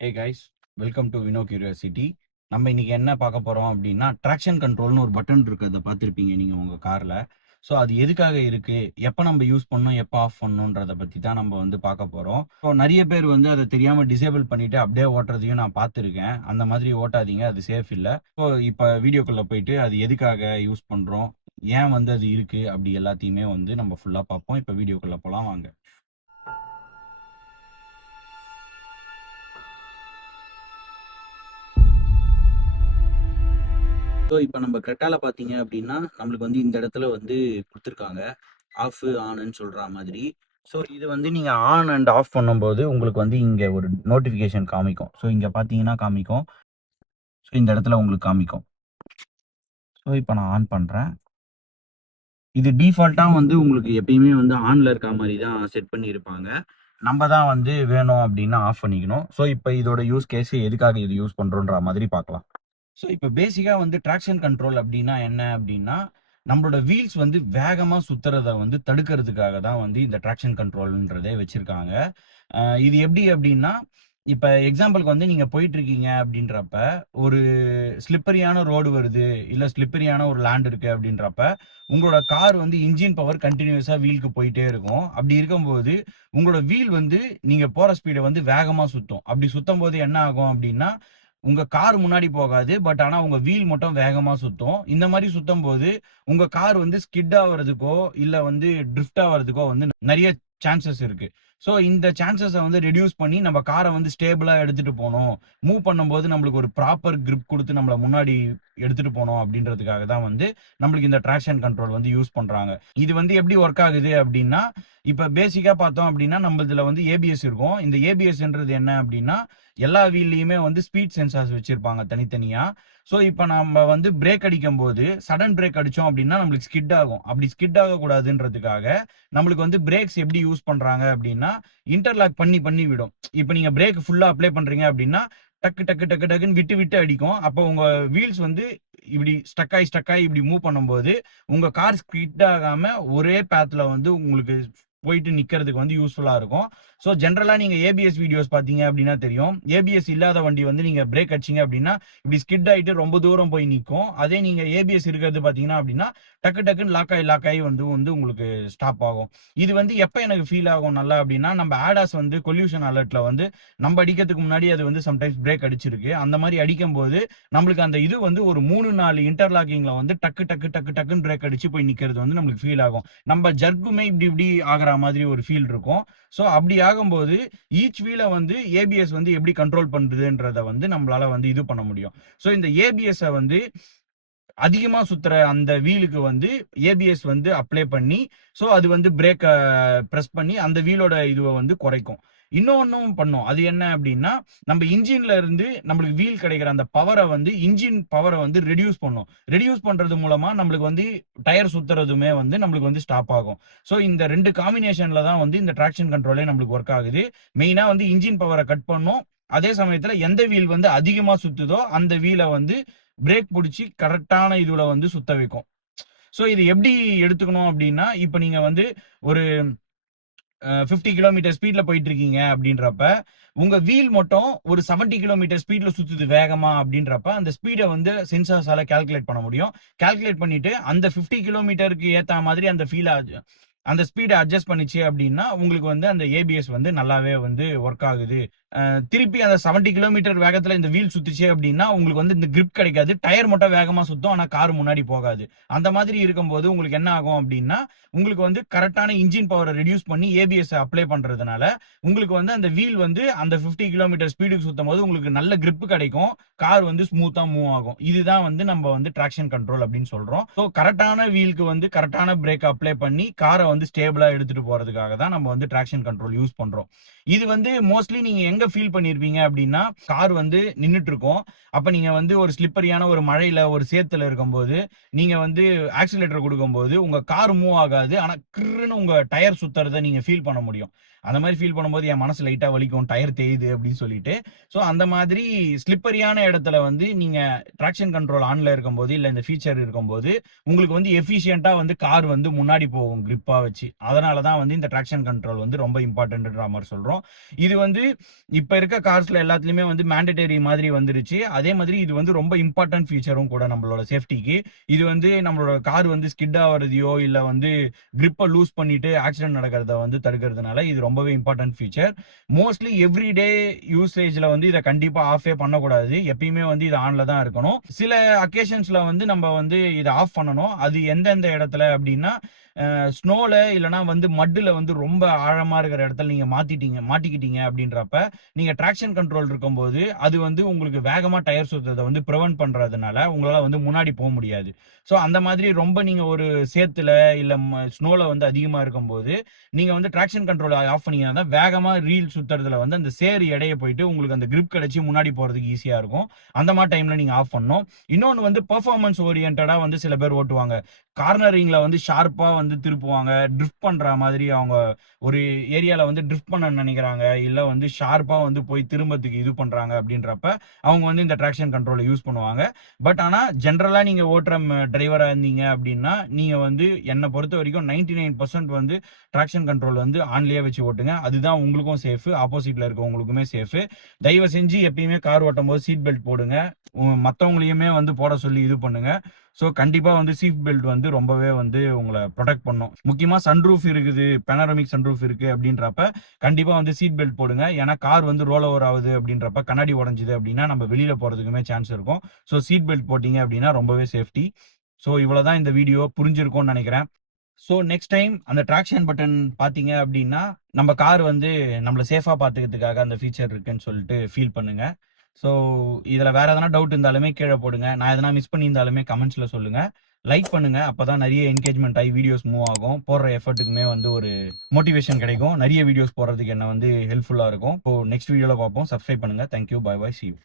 Hey guys, welcome to Vino Curiosity. நம்ம இன்னைக்கு என்ன பார்க்க போறோம் அப்படின்னா ட்ராக்ஷன் கண்ட்ரோல்னு ஒரு பட்டன் இருக்கு. அதை பார்த்துருப்பீங்க நீங்க உங்க கார்ல. ஸோ அது எதுக்காக இருக்கு, எப்போ நம்ம யூஸ் பண்ணணும், எப்போ ஆஃப் பண்ணணுன்றதை பத்தி தான் நம்ம வந்து பார்க்க போறோம். ஸோ நிறைய பேர் வந்து அதை தெரியாம டிசேபிள் பண்ணிட்டு அப்படியே ஓட்டுறதையும் நான் பார்த்துருக்கேன். அந்த மாதிரி ஓட்டாதீங்க, அது சேஃப் இல்லை. ஸோ இப்போ வீடியோக்குள்ள போயிட்டு அது எதுக்காக யூஸ் பண்றோம், ஏன் வந்து அது இருக்கு, அப்படி எல்லாத்தையுமே வந்து நம்ம ஃபுல்லா பார்ப்போம். இப்போ வீடியோக்குள்ள போலாம் வாங்க. ஸோ இப்போ நம்ம கிரெட்டால பார்த்தீங்க அப்படின்னா நம்மளுக்கு வந்து இந்த இடத்துல வந்து கொடுத்துருக்காங்க ஆஃப் ஆன்னு சொல்ற மாதிரி. ஸோ இது வந்து நீங்கள் ஆன் அண்ட் ஆஃப் பண்ணும்போது உங்களுக்கு வந்து இங்கே ஒரு நோட்டிஃபிகேஷன் காமிக்கும். ஸோ இங்கே பார்த்தீங்கன்னா காமிக்கும். ஸோ இந்த இடத்துல உங்களுக்கு காமிக்கும். ஸோ இப்போ நான் ஆன் பண்ணுறேன். இது டிஃபால்ட்டாக வந்து உங்களுக்கு எப்பயுமே வந்து ஆனில் இருக்க மாதிரி தான் செட் பண்ணியிருப்பாங்க. நம்ம தான் வந்து வேணும் அப்படின்னா ஆஃப் பண்ணிக்கணும். ஸோ இப்போ இதோட யூஸ் கேஸ் எதுக்காக இது யூஸ் பண்ணுறோன்ற மாதிரி பார்க்கலாம். ஸோ இப்போ பேசிக்காக வந்து ட்ராக்ஷன் கண்ட்ரோல் அப்படின்னா என்ன அப்படின்னா, நம்மளோட வீல்ஸ் வந்து வேகமாக சுத்துறத வந்து தடுக்கிறதுக்காக தான் வந்து இந்த ட்ராக்ஷன் கண்ட்ரோல்ன்றதே வச்சிருக்காங்க. இது எப்படி அப்படின்னா, இப்போ எக்ஸாம்பிளுக்கு வந்து நீங்கள் போயிட்டு இருக்கீங்க அப்படின்றப்ப, ஒரு ஸ்லிப்பரியான ரோடு வருது, இல்லை ஸ்லிப்பரியான ஒரு லேண்ட் இருக்கு அப்படின்றப்ப, உங்களோட கார் வந்து இன்ஜின் பவர் கண்டினியூஸாக வீலுக்கு போயிட்டே இருக்கும். அப்படி இருக்கும்போது உங்களோட வீல் வந்து நீங்கள் போகிற ஸ்பீடை வந்து வேகமாக சுற்றும். அப்படி சுத்தும் போது என்ன ஆகும் அப்படின்னா, உங்க கார் முன்னாடி போகாது. பட் ஆனா உங்க வீல் மட்டும் வேகமா சுத்தும். இந்த மாதிரி சுத்தும்போது உங்க கார் வந்து ஸ்கிட் ஆவறதுக்கோ, இல்ல வந்து ட்ரிஃப்ட் ஆவறதுக்கோ வந்து நெறைய சான்சஸ் இருக்கு. ஸோ இந்த சான்சஸ வந்து ரெடியூஸ் பண்ணி நம்ம கார வந்து ஸ்டேபிளா எடுத்துட்டு போணும். மூவ் பண்ணும்போது நம்மளுக்கு ஒரு ப்ராப்பர் கிரிப் குடுத்து நம்மள முன்னாடி எடுத்துட்டு போணும் அப்படின்றதுக்காக தான் வந்து நம்மளுக்கு இந்த ட்ராக்ஷன் கண்ட்ரோல் வந்து யூஸ் பண்றாங்க. இது வந்து எப்படி ஒர்க் ஆகுது அப்படின்னா, இப்ப பேசிக்கா பார்த்தோம் அப்படின்னா நம்மளுதுல வந்து ஏபிஎஸ் இருக்கும். இந்த ஏபிஎஸ்ன்றது என்ன அப்படின்னா, எல்லா வீல்லயுமே வந்து ஸ்பீட் சென்சார்ஸ் வச்சிருப்பாங்க தனித்தனியா. ஸோ இப்போ நம்ம வந்து பிரேக் அடிக்கும்போது சடன் பிரேக் அடிச்சோம் அப்படின்னா நம்மளுக்கு ஸ்கிட் ஆகும். அப்படி ஸ்கிட் ஆகக்கூடாதுன்றதுக்காக நம்மளுக்கு வந்து பிரேக்ஸ் எப்படி யூஸ் பண்றாங்க அப்படின்னா, இன்டர்லாக் பண்ணி பண்ணி விடும். இப்போ நீங்க பிரேக் ஃபுல்லா அப்ளை பண்றீங்க அப்படின்னா, டக்கு டக்கு டக்கு டக்குன்னு விட்டு விட்டு அடிக்கும். அப்போ உங்க வீல்ஸ் வந்து இப்படி ஸ்டக் ஆகி இப்படி மூவ் பண்ணும்போது உங்க கார் ஸ்கிட் ஆகாம ஒரே பாத்ல வந்து உங்களுக்கு போயிட்டு நிக்கிறதுக்கு வந்து யூஸ்ஃபுல்லா இருக்கும். ஸோ ஜென்ரலா நீங்க ஏபிஎஸ் வீடியோஸ் பார்த்தீங்க அப்படின்னா தெரியும். ஏபிஎஸ் இல்லாத வண்டி வந்து நீங்க பிரேக் அடிச்சீங்க அப்படின்னா இப்படி ஸ்கிட் ஆயிட்டு ரொம்ப தூரம் போய் நிற்கும். அதே நீங்க ஏபிஎஸ் இருக்கிறது பார்த்தீங்கன்னா அப்படின்னா டக்கு டக்குன்னு லாக் ஆகி வந்து வந்து உங்களுக்கு ஸ்டாப் ஆகும். இது வந்து எப்போ எனக்கு ஃபீல் ஆகும் நல்லா அப்படின்னா, நம்ம ஆடாஸ் வந்து கொல்யூஷன் அலர்ட்ல வந்து நம்ம அடிக்கிறதுக்கு முன்னாடி அது வந்து சம்டைம்ஸ் பிரேக் அடிச்சிருக்கு. அந்த மாதிரி அடிக்கும்போது நம்மளுக்கு அந்த இது வந்து ஒரு 3-4 இன்டர்லாக்கிங்ல வந்து டக்கு டக்கு டக்கு டக்குன்னு பிரேக் அடிச்சு போய் நிக்கிறது வந்து நம்மளுக்கு ஃபீல் ஆகும். நம்ம ஜர்க்குமே இப்படி இப்படி ஆகிற மாதிரி ஒரு ஃபீல் இருக்கும். ஸோ அப்படி ஆகும்போது ஈச் வீலை வந்து ஏபிஎஸ் வந்து எப்படி கண்ட்ரோல் பண்ணுறதுன்றத வந்து நம்மளால வந்து இது பண்ண முடியும். ஸோ இந்த ஏபிஎஸ்ஸை வந்து அதிகமா சுத்துற அந்த வீலுக்கு வந்து ஏபிஎஸ் வந்து அப்ளை பண்ணி, ஸோ அது வந்து பிரேக்க பிரஸ் பண்ணி அந்த வீலோட இதுவ வந்து குறைக்கும். இன்னொன்னும் பண்ணும். அது என்ன அப்படின்னா, நம்ம இன்ஜின்ல இருந்து நம்மளுக்கு வீல் கிடைக்கிற அந்த பவர வந்து இன்ஜின் பவர வந்து ரெடியூஸ் பண்ணும். ரெடியூஸ் பண்றது மூலமா நம்மளுக்கு வந்து டயர் சுத்துறதுமே வந்து நம்மளுக்கு வந்து ஸ்டாப் ஆகும். ஸோ இந்த 2 காம்பினேஷன்ல தான் வந்து இந்த ட்ராக்ஷன் கண்ட்ரோலே நம்மளுக்கு ஒர்க் ஆகுது. மெயினா வந்து இன்ஜின் பவர கட் பண்ணும். அதே சமயத்துல எந்த வீல் வந்து அதிகமா சுத்துதோ அந்த வீல வந்து பிரேக் புடிச்சு கரெக்டான இதுல வந்து சுத்த வைக்கும். ஸோ இது எப்படி எடுத்துக்கணும் அப்படின்னா, இப்ப நீங்க வந்து ஒரு 50 கிலோமீட்டர் ஸ்பீட்ல போயிட்டு இருக்கீங்க அப்படின்றப்ப, உங்க வீல் மட்டும் ஒரு 70 கிலோமீட்டர் ஸ்பீட்ல சுத்துது வேகமா அப்படின்றப்ப, அந்த ஸ்பீட வந்து சென்சார்ஸால கால்குலேட் பண்ண முடியும். கால்குலேட் பண்ணிட்டு அந்த 50 கிலோமீட்டருக்கு ஏத்தா மாதிரி அந்த ஸ்பீட அட்ஜஸ்ட் பண்ணுச்சு அப்படின்னா, உங்களுக்கு வந்து அந்த ஏபிஎஸ் வந்து நல்லாவே வந்து ஒர்க் ஆகுது. திருப்பி அந்த 70 கிலோமீட்டர் வேகத்துல இந்த வீல் சுத்துச்சு அப்படின்னா, உங்களுக்கு வந்து இந்த கிரிப் கிடைக்காது. டயர் மட்டும் வேகமா சுத்தும். ஆனா கார் முன்னாடி போகாது. அந்த மாதிரி இருக்கும்போது உங்களுக்கு என்ன ஆகும் அப்படின்னா, உங்களுக்கு வந்து கரெக்டான இன்ஜின் பவர ரெடியூஸ் பண்ணி ஏபிஎஸ் அப்ளை பண்றதுனால, உங்களுக்கு வந்து அந்த வீல் வந்து அந்த 50 கிலோமீட்டர் ஸ்பீடுக்கு சுத்தும்போது உங்களுக்கு நல்ல கிரிப் கிடைக்கும். கார் வந்து ஸ்மூத்தா மூவ் ஆகும். இதுதான் வந்து நம்ம வந்து ட்ராக்ஷன் கண்ட்ரோல் அப்படின்னு சொல்றோம். ஸோ கரெக்டான வீலுக்கு வந்து கரெக்டான பிரேக் அப்ளை பண்ணி கார வந்து ஸ்டேபிளா எடுத்துட்டு போறதுக்காக தான் நம்ம வந்து ட்ராக்ஷன் கண்ட்ரோல் யூஸ் பண்றோம். இது வந்து மோஸ்ட்லி நீங்க எங்க ஃபீல் பண்ணிருப்பீங்க அப்படின்னா, கார் வந்து நின்னுட்டு இருக்கும். அப்ப நீங்க வந்து ஒரு ஸ்லிப்பரியான ஒரு மழையில, ஒரு சேத்துல இருக்கும்போது, நீங்க வந்து ஆக்சிலரேட்டர் குடுக்கும்போது, உங்க கார் மூவ் ஆகாது. ஆனா கிர்ன்னு உங்க டயர் சுத்துறத நீங்க ஃபீல் பண்ண முடியும். அந்த மாதிரி ஃபீல் பண்ணும்போது என் மனசு லைட்டா வலிக்கும், டயர் தேயுது அப்படின்னு சொல்லிட்டு. ஸோ அந்த மாதிரி ஸ்லிப்பரியான இடத்துல வந்து நீங்க ட்ராக்ஷன் கண்ட்ரோல் ஆன்ல இருக்கும்போது, இல்ல இந்த ஃபீச்சர் இருக்கும்போது, உங்களுக்கு வந்து எஃபிஷியன்ட்டா வந்து கார் வந்து முன்னாடி போகும் கிரிப்பா வச்சு. அதனால தான் வந்து இந்த ட்ராக்ஷன் கண்ட்ரோல் வந்து ரொம்ப இம்பார்ட்டன்ட்ன்ற மாரி சொல்றோம். இது வந்து இப்ப இருக்க கார்ஸ்ல எல்லாத்துலயுமே வந்து மேண்டேட்டரி மாதிரி வந்துருச்சு. அதே மாதிரி இது வந்து ரொம்ப இம்பார்ட்டன்ட் ஃபீச்சரும் கூட நம்மளோட சேஃப்டிக்கு. இது வந்து நம்மளோட கார் வந்து ஸ்கிட் ஆவறதையோ, இல்ல வந்து கிரிப்ப லூஸ் பண்ணிட்டு ஆக்சிடென்ட் நடக்கிறத வந்து தடுக்கிறதுனால இது ரொம்பவே இம்பார்ட்டன்ட் ஃபீச்சர். மோஸ்ட்லி எவ்ரிடே யூசேஜ்ல வந்து இத கண்டிப்பா ஆஃபே பண்ணக்கூடாது. எப்பயுமே வந்து இது ஆன்ல தான் இருக்கணும். சில அக்கேஷன்ஸ்ல வந்து நம்ம வந்து இத ஆஃப் பண்ணணும். அது எந்தெந்த இடத்துல அப்டின்னா, ஸ்னோல இல்லனா வந்து மட்ல வந்து ரொம்ப ஆழமா இருக்கிற இடத்துல நீங்க மாட்டிக்கிட்டீங்க அப்டின்றப்ப, நீங்க ட்ராக்ஷன் கண்ட்ரோல் இருக்கும்போது, அது வந்து உங்களுக்கு வேகமா டயர் சுத்துறத வந்து பிரிவென்ட் பண்றதுனால, உங்களால வந்து முன்னாடி முடியாது. ஸோ அந்த மாதிரி ரொம்ப நீங்க ஒரு சேத்துல, இல்ல ஸ்னோல வந்து அதிகமா இருக்கும்போது, நீங்க வந்து ட்ராக்ஷன் கண்ட்ரோல் ஆஃப் பண்ணீங்கன்னா தான் வேகமா ரீல் சுத்துறதுல வந்து அந்த சேறு எடைய போயிட்டு உங்களுக்கு அந்த கிரிப் கிடைச்சு முன்னாடி போறதுக்கு ஈஸியா இருக்கும். அந்த மாரி டைம்ல நீங்க ஆஃப் பண்ணணும். இன்னொன்னு வந்து பெர்ஃபார்மன்ஸ் ஓரியன்டடா வந்து சில பேர் ஓட்டுவாங்க. கார்னரிங்ல வந்து ஷார்ப்பா வந்து திருப்புவாங்க. ட்ரிஃப்ட் பண்ற மாதிரி அவங்க ஒரு ஏரியால வந்து ட்ரிஃப்ட் பண்ண நினைக்கிறாங்க. இல்ல வந்து ஷார்ப்பா வந்து போய் திரும்பறதுக்கு இது பண்றாங்க அப்படின்றப்ப, அவங்க வந்து இந்த ட்ராக்ஷன் கண்ட்ரோல யூஸ் பண்ணுவாங்க. பட் ஆனா ஜெனரலா நீங்க ஓட்டுற டிரைவரா இருந்தீங்க அப்படின்னா, நீங்க வந்து என்ன பொறுத்தவரைக்கும் 99% வந்து ட்ராக்ஷன் கண்ட்ரோல் வந்து ஆன்லயே வச்சு ஓட்டுங்க. அதுதான் உங்களுக்கும் சேஃப். ஆப்போசிட்ல இருக்கவங்களுக்குமே சேஃப். தயவு செஞ்சு எப்பயுமே கார் ஓட்டும்போது சீட் பெல்ட் போடுங்க. மத்தவங்களையுமே வந்து போட சொல்லி இது பண்ணுங்க. ஸோ கண்டிப்பா வந்து சீட் பெல்ட் வந்து ரொம்பவே வந்து உங்கள புரொடெக்ட் பண்ணும். முக்கியமா சன்ரூஃப் இருக்குது, பேனோராமிக் சன்ரூஃப் இருக்கு அப்படின்றப்ப, கண்டிப்பா வந்து சீட் பெல்ட் போடுங்க. ஏன்னா கார் வந்து ரோல் ஓவர் ஆகுது அப்படின்றப்ப, கண்ணாடி உடைஞ்சது அப்படின்னா, நம்ம வெளியில போறதுக்குமே சான்ஸ் இருக்கும். ஸோ சீட் பெல்ட் போட்டீங்க அப்படின்னா ரொம்பவே சேஃப்டி. ஸோ இவ்வளவுதான் இந்த வீடியோ புரிஞ்சிருக்கும்னு நினைக்கிறேன். ஸோ நெக்ஸ்ட் டைம் அந்த ட்ராக்ஷன் பட்டன் பார்த்தீங்க அப்படின்னா, நம்ம கார் வந்து நம்மள சேஃபா பார்த்துக்கிறதுக்காக அந்த ஃபீச்சர் இருக்குன்னு சொல்லிட்டு ஃபீல் பண்ணுங்க. ஸோ இதுல வேற எதனா டவுட் இருந்தாலுமே கீழ போடுங்க. நான் எதனா மிஸ் பண்ணியிருந்தாலுமே கமெண்ட்ஸ்ல சொல்லுங்க. லைக் பண்ணுங்க. அப்பதான் நெறைய என்கேஜ்மென்ட் ஆயி வீடியோஸ் மூவ் ஆகும். போடுற எஃபர்ட்டுக்குமே வந்து ஒரு மோட்டிவேஷன் கிடைக்கும். நெறைய வீடியோஸ் போடுறதுக்கு என்ன வந்து ஹெல்ப்ஃபுல்லா இருக்கும். நெக்ஸ்ட் வீடியோல பார்ப்போம். சப்ஸ்கிரைப் பண்ணுங்க. Thank you. Bye bye. See you.